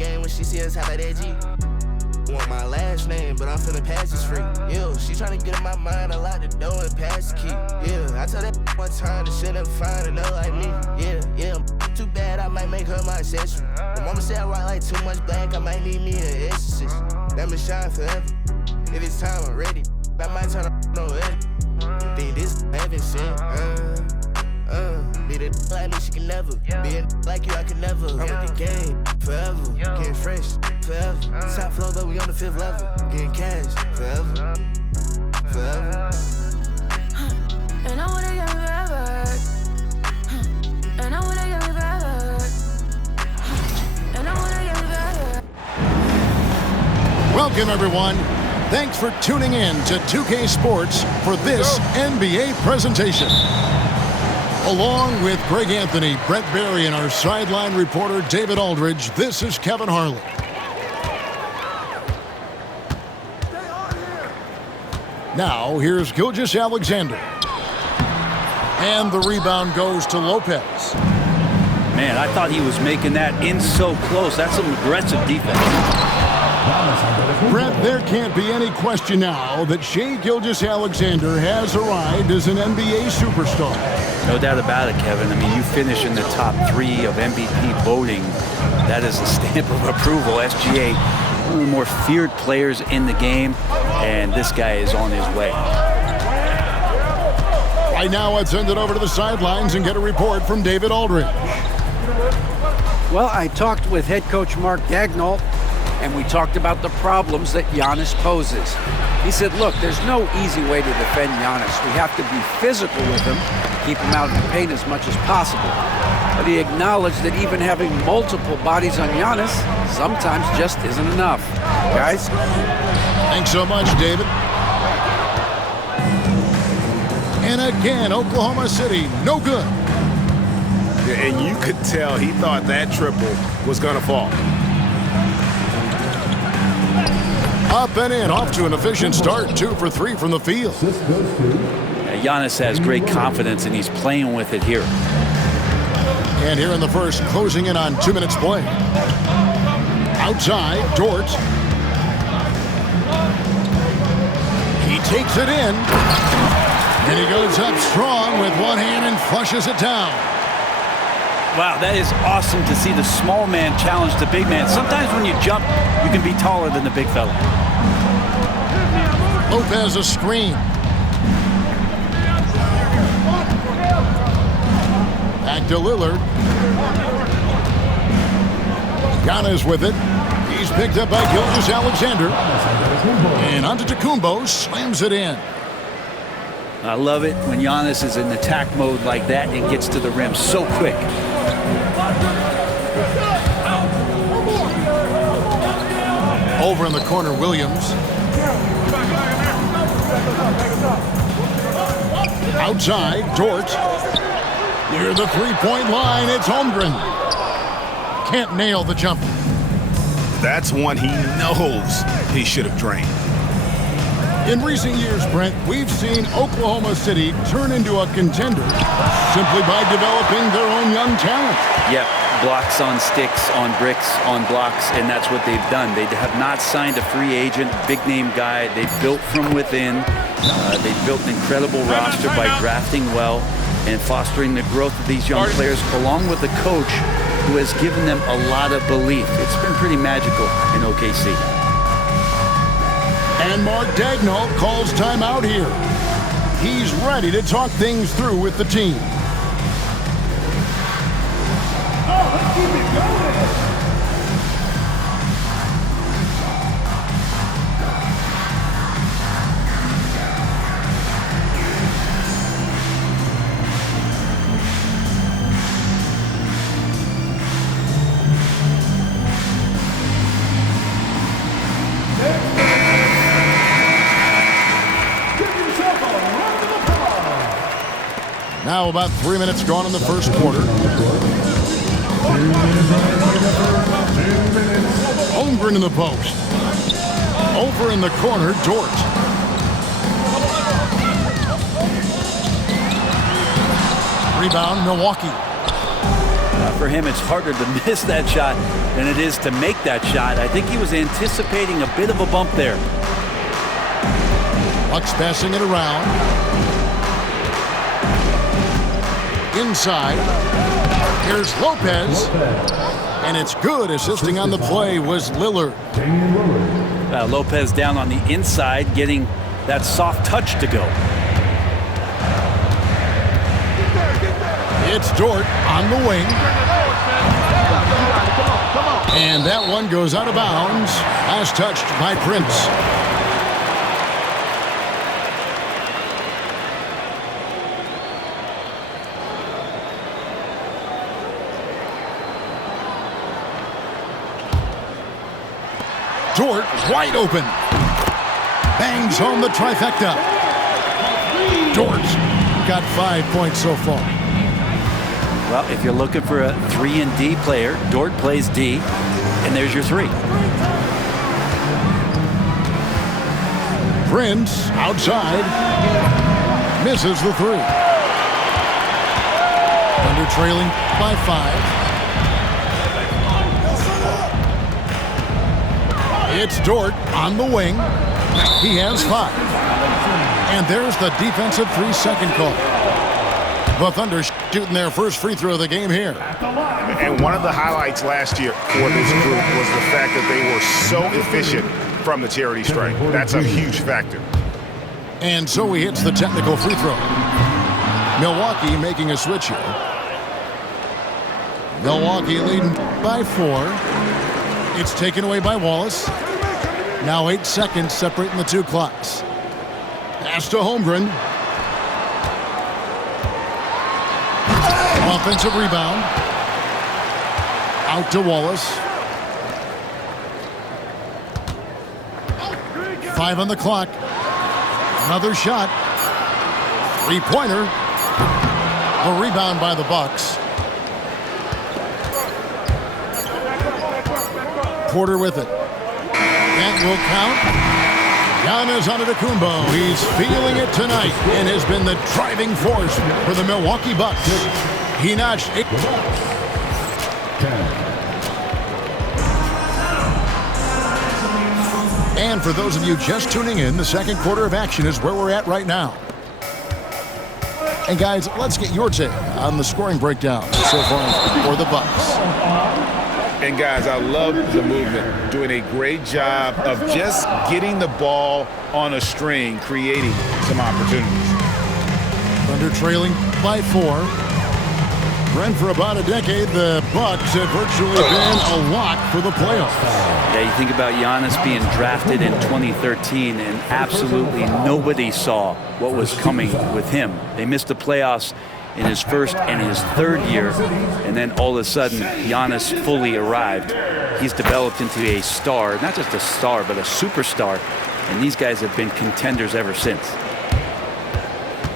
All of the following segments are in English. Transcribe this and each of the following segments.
game when she see us hop out that G. Want my last name, but I'm finna pass this free. Yeah, she tryna get in my mind, I lock the door and pass the key. Yeah, I told that one time that she'll never find another like me. Yeah, too bad, I might make her my accessory. My mama said I rock like too much black, I might need me an exorcist. Let me shine forever. If it's time, I'm ready. I might turn on edit. Think this heaven sent. Be the like me, she can never. Be a like you, I can never. I'm with the game forever. Getting fresh forever. Top floor, but we on the 5th level. Getting cash forever. Forever. And I wanna get me forever. And I wanna get me forever. And I wanna get me forever. Welcome, everyone. Thanks for tuning in to 2K Sports for this NBA presentation. Along with Greg Anthony, Brett Barry, and our sideline reporter David Aldridge, this is Kevin Harlan. Now, here's Gilgeous-Alexander. And the rebound goes to Lopez. Man, I thought he was making that in so close. That's some aggressive defense. Brett, there can't be any question now that Shai Gilgeous-Alexander has arrived as an NBA superstar. No doubt about it, Kevin. I mean, you finish in the top 3 of MVP voting. That is a stamp of approval. SGA, one of the more feared players in the game, and this guy is on his way. Right now, let's send it over to the sidelines and get a report from David Aldridge. Well, I talked with head coach Mark Daigneault, and we talked about the problems that Giannis poses. He said, look, there's no easy way to defend Giannis. We have to be physical with him, keep him out of the paint as much as possible. But he acknowledged that even having multiple bodies on Giannis sometimes just isn't enough. Guys? Thanks so much, David. And again, Oklahoma City, no good. Yeah, and you could tell he thought that triple was going to fall. Up and in, off to an efficient start, 2 for 3 from the field. Giannis has great confidence, and he's playing with it here. And here in the first, closing in on 2 minutes play. Outside, Dort. He takes it in. And he goes up strong with one hand and flushes it down. Wow, that is awesome to see the small man challenge the big man. Sometimes when you jump, you can be taller than the big fella. Lopez a screen. Back to Lillard. Giannis with it. He's picked up by Gilgeous-Alexander. And Antetokounmpo slams it in. I love it when Giannis is in attack mode like that and gets to the rim so quick. Over in the corner, Williams. Outside, Dort. Near the three-point line, it's Holmgren. Can't nail the jumper. That's one he knows he should have drained. In recent years, Brent, we've seen Oklahoma City turn into a contender simply by developing their own young talent. Yep, blocks on sticks, on bricks, on blocks, and that's what they've done. They have not signed a free agent, big-name guy. They've built from within. They've built an incredible roster by drafting well and fostering the growth of these young players, along with a coach who has given them a lot of belief. It's been pretty magical in OKC. And Mark Daigneault calls timeout here. He's ready to talk things through with the team. Let's keep it going. Now about 3 minutes gone in the first quarter. Holmgren in the post. Over in the corner, Dort. Rebound, Milwaukee. For him, it's harder to miss that shot than it is to make that shot. I think he was anticipating a bit of a bump there. Bucks passing it around. Inside. Here's Lopez. And it's good. Assisting on the play was Lillard. Lopez down on the inside, getting that soft touch to go. It's Dort on the wing. And that one goes out of bounds. Last touched by Prince. Dort wide open. Bangs home the trifecta. Dort got 5 points so far. Well, if you're looking for a 3-and-D player, Dort plays D, and there's your 3. Prince outside. Misses the 3. Thunder trailing by 5. It's Dort on the wing. He has 5. And there's the defensive 3-second call. The Thunder shooting their first free throw of the game here. And one of the highlights last year for this group was the fact that they were so efficient from the charity stripe. That's a huge factor. And so he hits the technical free throw. Milwaukee making a switch here. Milwaukee leading by 4. It's taken away by Wallace. Now 8 seconds separating the 2 clocks. Pass to Holmgren. Offensive rebound. Out to Wallace. 5 on the clock. Another shot. 3-pointer. The rebound by the Bucks. Porter with it. That will count. Giannis Antetokounmpo. He's feeling it tonight and has been the driving force for the Milwaukee Bucks. He notched 8. And for those of you just tuning in, the second quarter of action is where we're at right now. And guys, let's get your take on the scoring breakdown so far for the Bucks. And guys, I love the movement, doing a great job of just getting the ball on a string, creating some opportunities. Thunder trailing by 4. Brent, for about a decade, the Bucks have virtually been a lock for the playoffs. Yeah, you think about Giannis being drafted in 2013, and absolutely nobody saw what was coming with him. They missed the playoffs in his first and his third year, and then all of a sudden, Giannis fully arrived. He's developed into a star, not just a star, but a superstar, and these guys have been contenders ever since.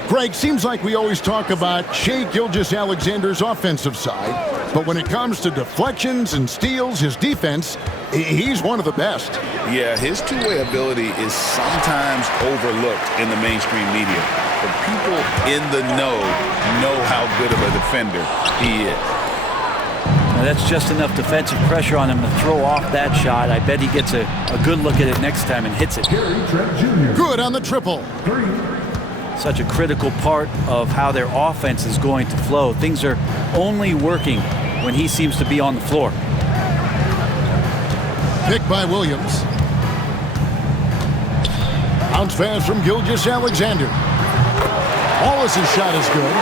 Greg, seems like we always talk about Shai Gilgeous-Alexander's offensive side, but when it comes to deflections and steals, his defense, he's one of the best. Yeah, his two-way ability is sometimes overlooked in the mainstream media, but people in the know how good of a defender he is. Now that's just enough defensive pressure on him to throw off that shot. I bet he gets a good look at it next time and hits it. Good on the triple. Such a critical part of how their offense is going to flow. Things are only working when he seems to be on the floor. Pick by Williams. Bounce pass from Gilgeous-Alexander. Wallace's shot is good.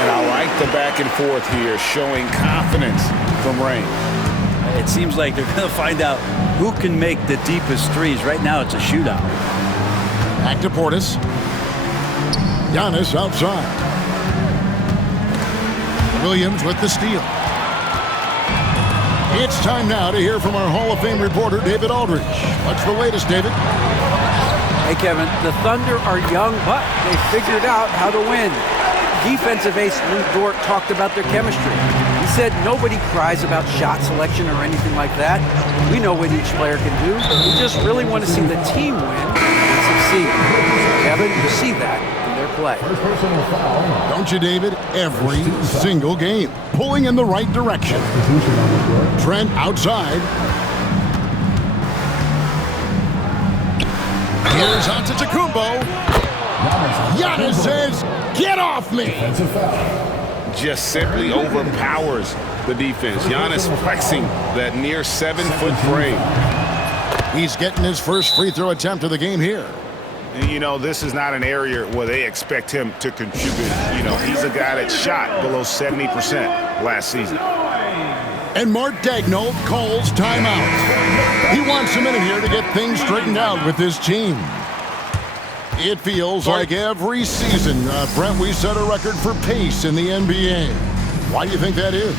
And I like the back and forth here, showing confidence from Rain. It seems like they're going to find out who can make the deepest threes. Right now it's a shootout. Back to Portis. Giannis outside. Williams with the steal. It's time now to hear from our Hall of Fame reporter, David Aldridge. What's the latest, David? Hey, Kevin, the Thunder are young, but they figured out how to win. Defensive ace Lou Dort talked about their chemistry. He said nobody cries about shot selection or anything like that. We know what each player can do. We just really want to see the team win and succeed. Kevin, you see that in their play. Don't you, David? Every single game. Pulling in the right direction. Trent outside. Here's Antetokounmpo. Giannis says, "Get off me!" Just simply overpowers the defense. Giannis flexing that near 7-foot frame. He's getting his first free throw attempt of the game here. And, you know, this is not an area where they expect him to contribute. You know, he's a guy that shot below 70% last season. And Mark Daigneault calls timeout. He wants a minute here to get things straightened out with his team. It feels like every season, Brent, we set a record for pace in the NBA. Why do you think that is?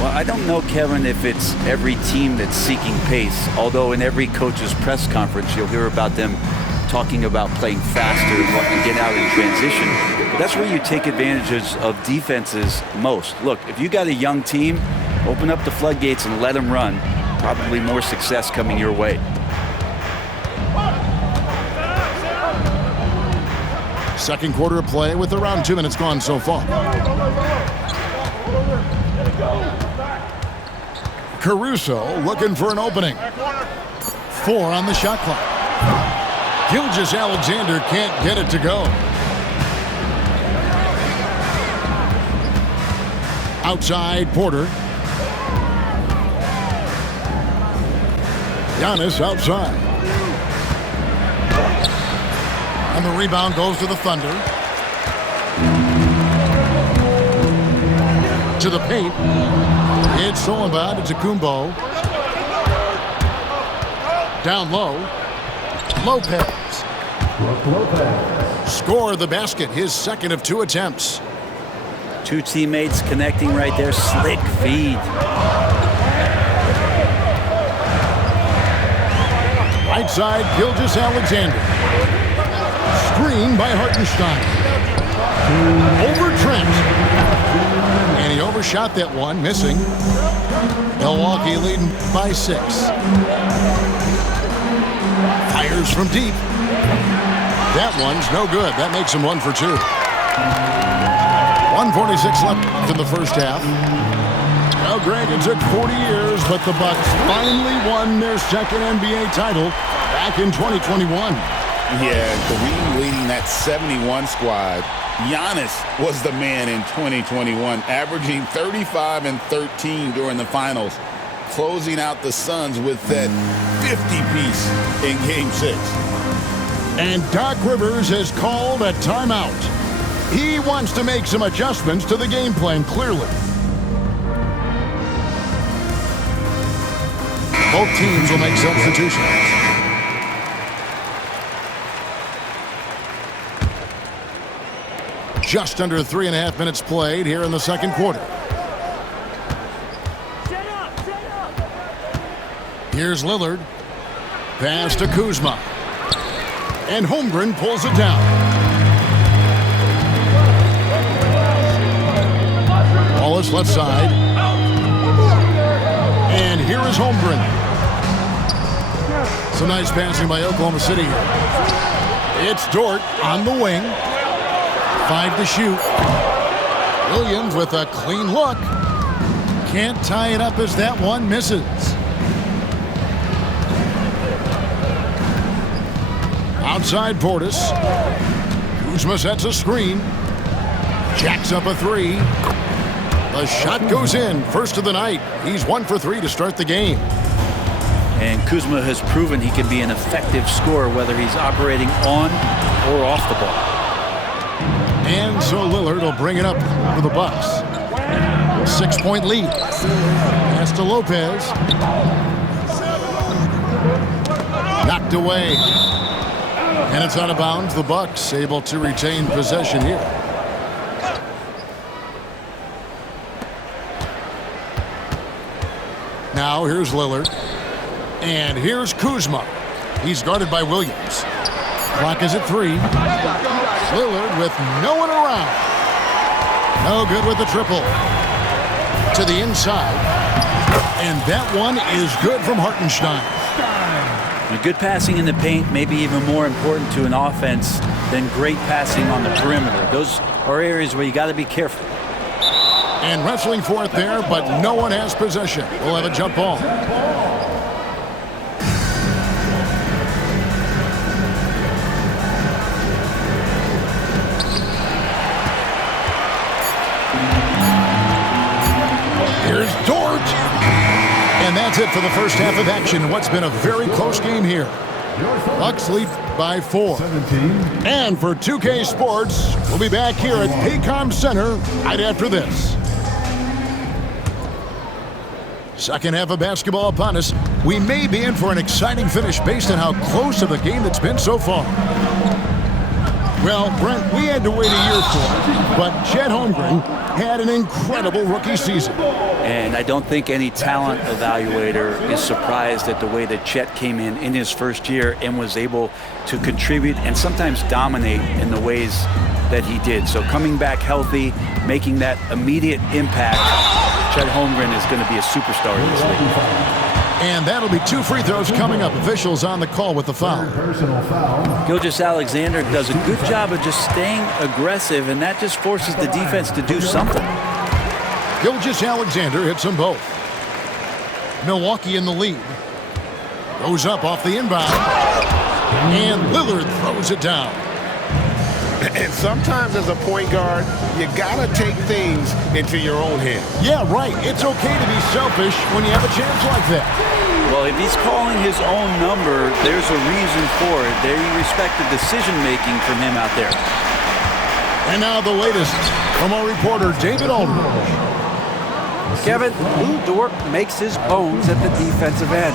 Well, I don't know, Kevin, if it's every team that's seeking pace, although in every coach's press conference you'll hear about them talking about playing faster and getting out in transition. But that's where you take advantages of defenses most. Look, if you got a young team, open up the floodgates and let them run. Probably more success coming your way. Second quarter of play with around 2 minutes gone so far. Caruso looking for an opening. 4 on the shot clock. Gilgeous-Alexander can't get it to go. Outside, Porter. Giannis outside. And the rebound goes to the Thunder. To the paint. It's stolen by Antetokounmpo. Down low. Lopez. Score the basket, his second of 2 attempts. 2 teammates connecting right there. Slick feed. Right side, Gilgeous-Alexander. Screen by Hartenstein. Over Trent. And he overshot that one, missing. Milwaukee leading by 6. Fires from deep. That one's no good. That makes him 1 for 2. 1:46 left in the first half. Well, Greg, it took 40 years, but the Bucks finally won their second NBA title back in 2021. Yeah, Kareem leading that 71 squad. Giannis was the man in 2021, averaging 35 and 13 during the finals, closing out the Suns with that 50-piece in Game 6. And Doc Rivers has called a timeout. He wants to make some adjustments to the game plan, clearly. Both teams will make substitutions. Just under 3.5 minutes played here in the second quarter. Here's Lillard. Pass to Kuzma. And Holmgren pulls it down. Wallace left side. And here is Holmgren. Some nice passing by Oklahoma City here. It's Dort on the wing. 5 to shoot. Williams with a clean look. Can't tie it up as that one misses. Outside Portis. Kuzma sets a screen. Jacks up a 3. The shot goes in. First of the night. He's 1 for 3 to start the game. And Kuzma has proven he can be an effective scorer whether he's operating on or off the ball. And so Lillard will bring it up for the Bucks. 6-point lead. Pass to Lopez. Knocked away. And it's out of bounds. The Bucks able to retain possession here. Now here's Lillard. And here's Kuzma. He's guarded by Williams. Clock is at 3. Lillard with no one around. No good with the triple. To the inside. And that one is good from Hartenstein. Good passing in the paint may be even more important to an offense then great passing on the perimeter. Those are areas where you got to be careful. And wrestling for it there, but no one has possession. We'll have a jump ball. Here's Dort. And that's it for the first half of action in what's been a very close game here. Bucks lead by 4. 17. And for 2K Sports, we'll be back here at Paycom Center right after this. Second half of basketball upon us. We may be in for an exciting finish based on how close of a game it's been so far. Well, Brent, we had to wait a year for it, but Chet Holmgren had an incredible rookie season. And I don't think any talent evaluator is surprised at the way that Chet came in his first year and was able to contribute and sometimes dominate in the ways that he did. So coming back healthy, making that immediate impact, Chet Holmgren is going to be a superstar in this league. And that'll be 2 free throws coming up. Officials on the call with the foul. Personal foul. Gilgeous-Alexander does a good job of just staying aggressive, and that just forces the defense to do something. Gilgeous-Alexander hits them both. Milwaukee in the lead. Goes up off the inbound. And Lillard throws it down. And sometimes as a point guard, you gotta take things into your own hands. Yeah, right. It's okay to be selfish when you have a chance like that. Well, if he's calling his own number, there's a reason for it. They respect the decision-making from him out there. And now the latest from our reporter, David Aldridge. Kevin, Lou Dort makes his bones at the defensive end.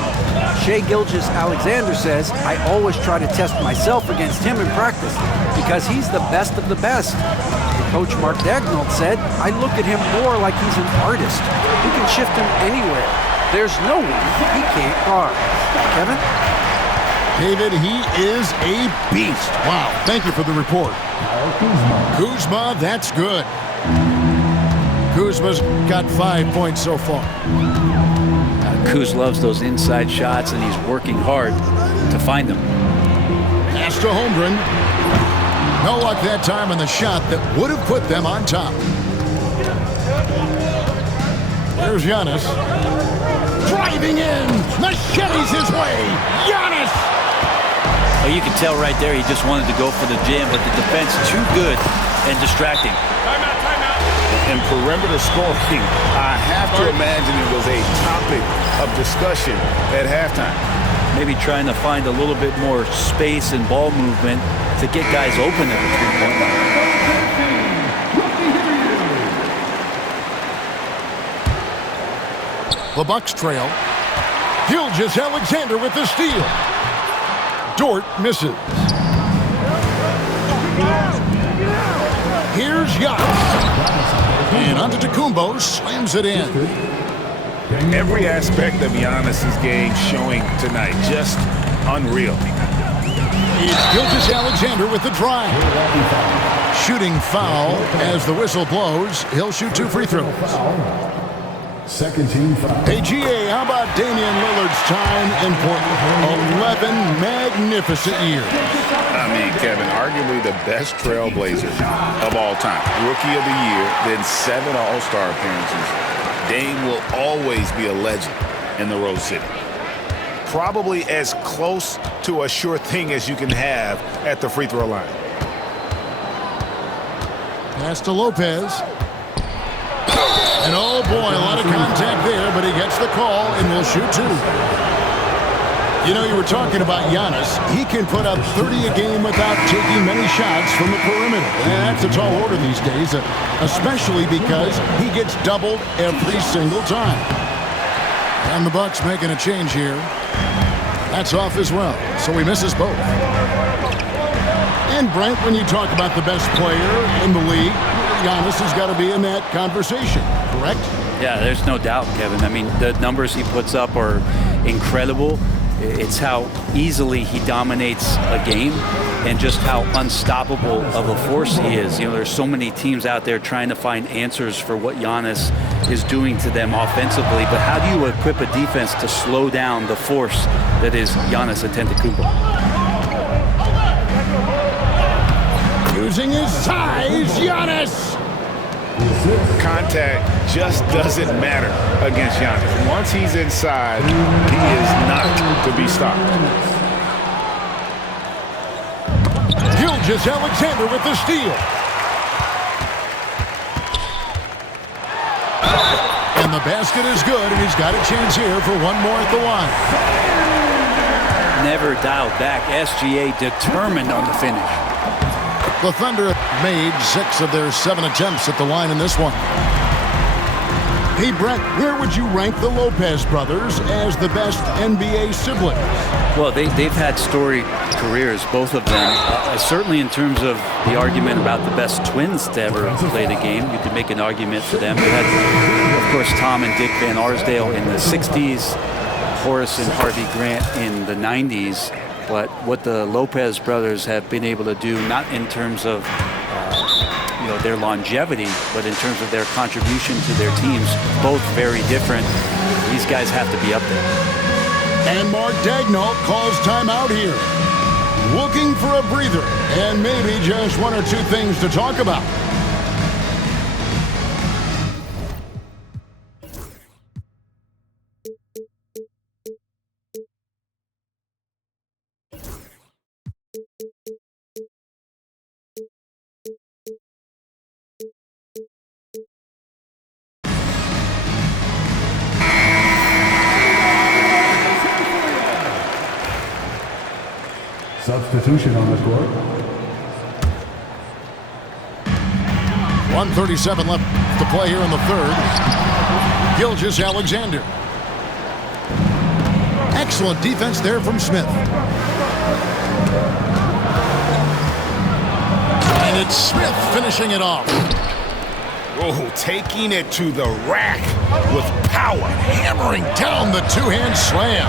Shai Gilgeous-Alexander says, I always try to test myself against him in practice because he's the best of the best. Coach Mark Daigneault said, I look at him more like he's an artist. You can shift him anywhere. There's no one he can't guard. Kevin? David, he is a beast. Wow, thank you for the report. Kuzma, that's good. Kuzma's got 5 points so far. Kuz loves those inside shots, and he's working hard to find them. Pass to Holmgren. No luck that time on the shot that would have put them on top. There's Giannis. Driving in. Machetes his way. Giannis! Well, you can tell right there he just wanted to go for the jam, but the defense too good and distracting. And perimeter scoring, I have to imagine it was a topic of discussion at halftime. Maybe trying to find a little bit more space and ball movement to get guys open at the three-point line. The Bucks trail. Gilgeous-Alexander with the steal. Dort misses. Here's Giannis. And Antetokounmpo slams it in. Every aspect of Giannis's game showing tonight, just unreal. It's Gilgeous-Alexander with the drive. Shooting foul as the whistle blows. He'll shoot 2 free throws. Second team foul. Hey, GA, how about Damian Lillard's time in Portland? 11 magnificent years. I mean, Kevin, arguably the best trailblazer of all time. Rookie of the year, then 7 All-Star appearances. Dame will always be a legend in the Rose City. Probably as close to a sure thing as you can have at the free throw line. Pass to Lopez. And oh boy, a lot of contact there, but he gets the call and will shoot 2. You know, you were talking about Giannis. He can put up 30 a game without taking many shots from the perimeter. And that's a tall order these days, especially because he gets doubled every single time. And the Bucks making a change here. That's off as well, so he misses both. And Brent, when you talk about the best player in the league, Giannis has got to be in that conversation, correct? Yeah, there's no doubt, Kevin. I mean, the numbers he puts up are incredible. It's how easily he dominates a game and just how unstoppable of a force he is. You know, there's so many teams out there trying to find answers for what Giannis is doing to them offensively, but how do you equip a defense to slow down the force that is Giannis Antetokounmpo? using his size, Giannis. Contact just doesn't matter against Giannis. Once he's inside, he is not to be stopped. Gilgeous-Alexander with the steal. And the basket is good, and he's got a chance here for one more at the line. Never dialed back. SGA determined on the finish. The Thunder made 6 of their 7 attempts at the line in this one. Hey, Brett, where would you rank the Lopez brothers as the best NBA siblings? Well, they've had storied careers, both of them. Certainly in terms of the argument about the best twins to ever play the game, you could make an argument for them. You had, of course, Tom and Dick Van Arsdale in the 60s, Horace and Harvey Grant in the 90s. But what the Lopez brothers have been able to do, not in terms of their longevity, but in terms of their contribution to their teams, both very different. These guys have to be up there. And Mark Daigneault calls timeout here. Looking for a breather and maybe just 1 or 2 things to talk about. Substitution on the court. 1:37 left to play here in the third. Gilgeous-Alexander. Excellent defense there from Smith. And it's Smith finishing it off. Oh, taking it to the rack with power. Hammering down the two-hand slam.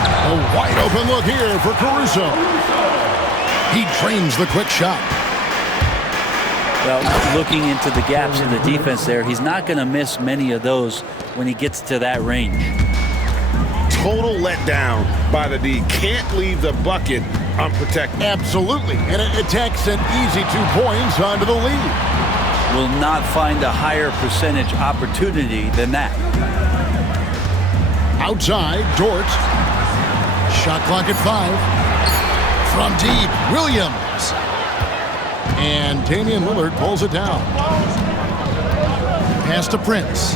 A wide open look here for Caruso. He drains the quick shot. Well, looking into the gaps in the defense there, he's not going to miss many of those when he gets to that range. Total letdown by the D. Can't leave the bucket unprotected. Absolutely. And it takes an easy 2 points onto the lead. Will not find a higher percentage opportunity than that. Outside, Dort. Shot clock at 5. From deep, Williams. And Damian Lillard pulls it down. Pass to Prince.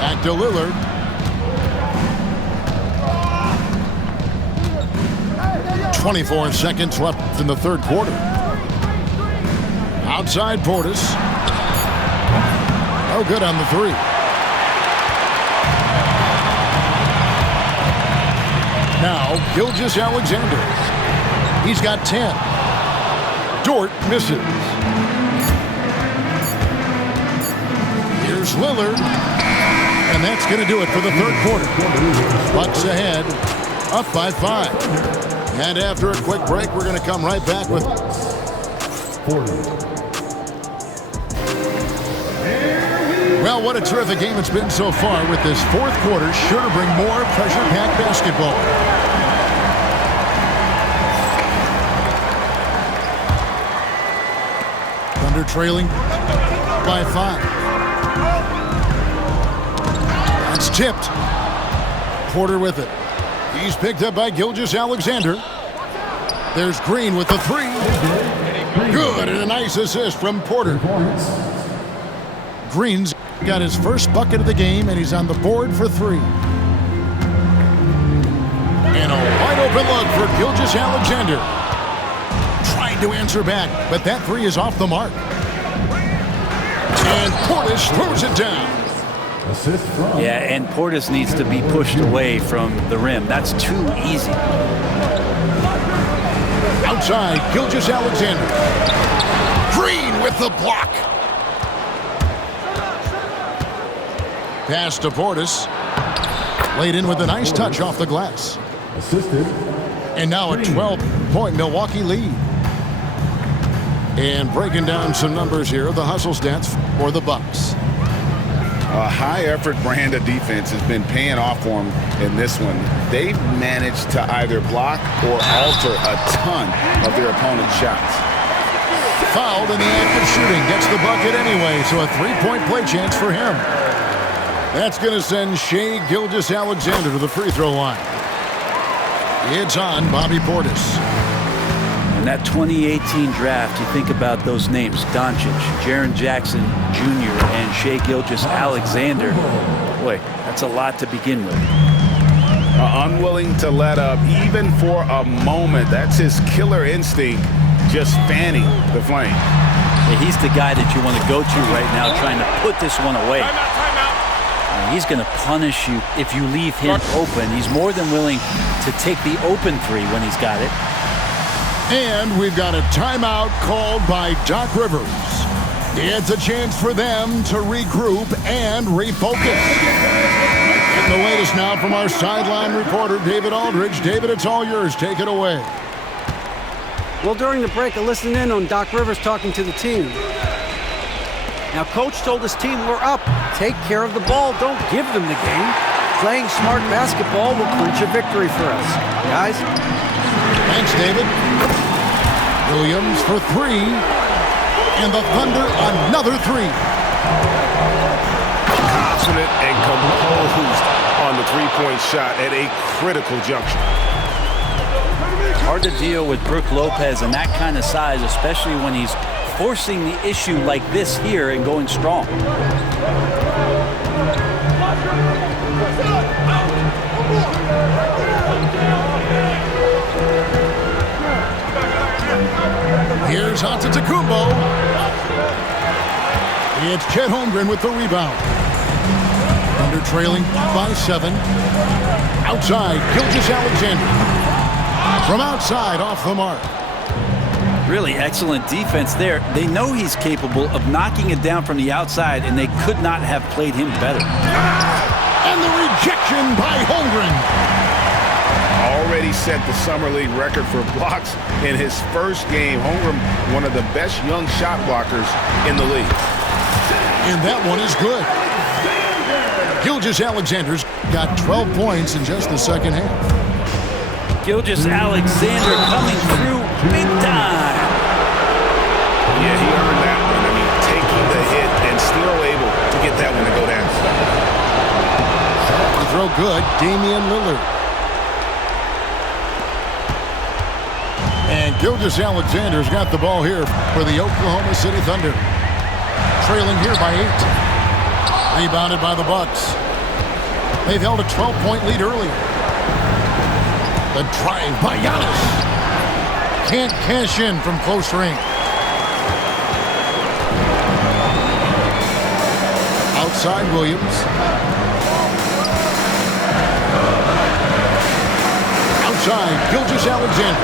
Back to Lillard. .24 seconds left in the third quarter. Outside Portis. Oh, good on the 3. Now, Gilgeous-Alexander. He's got 10. Dort misses. Here's Lillard. And that's going to do it for the third quarter. Bucks ahead, up by 5. And after a quick break, we're going to come right back with 40. Well, what a terrific game it's been so far, with this fourth quarter sure to bring more pressure-packed basketball. Thunder trailing by 5. That's tipped. Porter with it. He's picked up by Gilgeous-Alexander. There's Green with the 3. Good, and a nice assist from Porter. Green's got his first bucket of the game, and he's on the board for 3. And a wide open look for Gilgeous-Alexander. Trying to answer back, but that 3 is off the mark. And Portis throws it down. Assist from. Yeah, and Portis needs to be pushed away from the rim. That's too easy. Outside, Gilgeous-Alexander. Green with the block. Pass to Portis. Laid in with a nice touch off the glass. Assisted. And now a 12-point Milwaukee lead. And breaking down some numbers here, the hustle stats for the Bucks. A high-effort brand of defense has been paying off for them in this one. They've managed to either block or alter a ton of their opponent's shots. Fouled in the act of shooting. Gets the bucket anyway, so a three-point play chance for him. That's going to send Shai Gilgeous-Alexander to the free throw line. It's on Bobby Portis. In that 2018 draft, you think about those names, Doncic, Jaren Jackson Jr., and Shai Gilgeous-Alexander. Boy, that's a lot to begin with. Unwilling to let up even for a moment. That's his killer instinct, just fanning the flame. Yeah, he's the guy that you want to go to right now, trying to put this one away. He's going to punish you if you leave him open. He's more than willing to take the open three when he's got it. And we've got a timeout called by Doc Rivers. It's a chance for them to regroup and refocus. And the latest now from our sideline reporter, David Aldridge. David, it's all yours. Take it away. Well, during the break, I listened in on Doc Rivers talking to the team. Now, Coach told his team, we're up. Take care of the ball. Don't give them the game. Playing smart basketball will clinch a victory for us. Guys? Thanks, David. Williams for three. And the Thunder another three. Confident and composed on the three-point shot at a critical juncture. Hard to deal with Brook Lopez and that kind of size, especially when he's forcing the issue like this here and going strong. Here's Antetokounmpo. It's Chet Holmgren with the rebound. Under trailing by 7. Outside, Gilgeous-Alexander. From outside, off the mark. Really excellent defense there. They know he's capable of knocking it down from the outside, and they could not have played him better. And the rejection by Holmgren. Already set the Summer League record for blocks in his first game. Holmgren, one of the best young shot blockers in the league. And that one is good. Gilgeous-Alexander's got 12 points in just the second half. Gilgeous-Alexander coming through big time. Yeah, he earned that one. I mean, taking the hit and still able to get that one to go down. The throw good, Damian Lillard. And Gilgeous-Alexander's got the ball here for the Oklahoma City Thunder. Trailing here by 8. Rebounded by the Bucks. They've held a 12-point lead earlier. The drive by Giannis. Can't cash in from close range. Outside Williams. Outside Gilgeous-Alexander.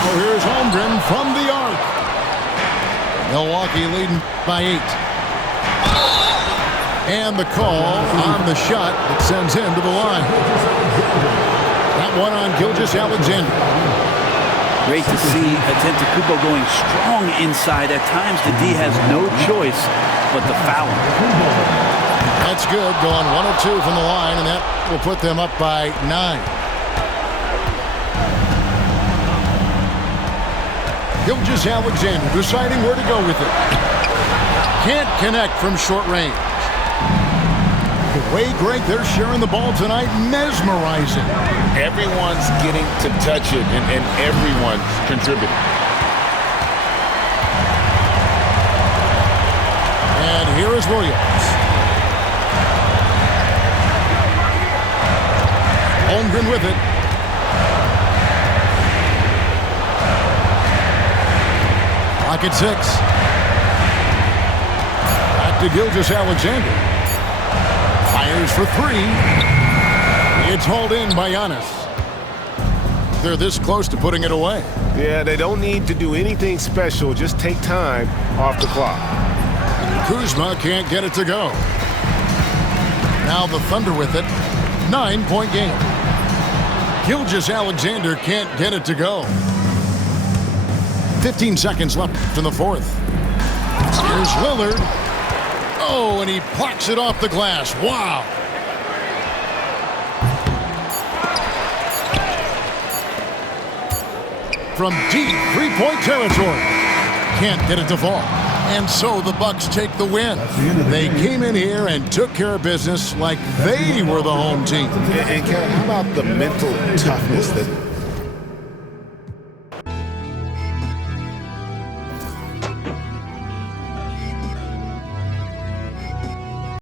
Now here's Holmgren from the arc. Milwaukee leading by 8. And the call on the shot that sends him to the line. That one on Gilgeous-Alexander. Great to see Antetokounmpo going strong inside. At times, the D has no choice but to foul him. That's good. Going 1 of 2 from the line, and that will put them up by 9. Gilgeous-Alexander deciding where to go with it. Can't connect from short range. The way, Greg, they're sharing the ball tonight, mesmerizing. Everyone's getting to touch it, and everyone's contributing. And here is Williams. Holmgren with it. Clock at 6. Back to Gilgeous-Alexander. Fires for 3. It's hauled in by Giannis. They're this close to putting it away. Yeah, they don't need to do anything special. Just take time off the clock. Kuzma can't get it to go. Now the Thunder with it. 9-point game. Gilgeous-Alexander can't get it to go. 15 seconds left in the fourth. Here's Lillard. Oh, and he plucks it off the glass. Wow. From deep three-point territory. Can't get it to fall. And so the Bucks take the win. They came in here and took care of business like they were the home team. And Kevin, how about the mental toughness that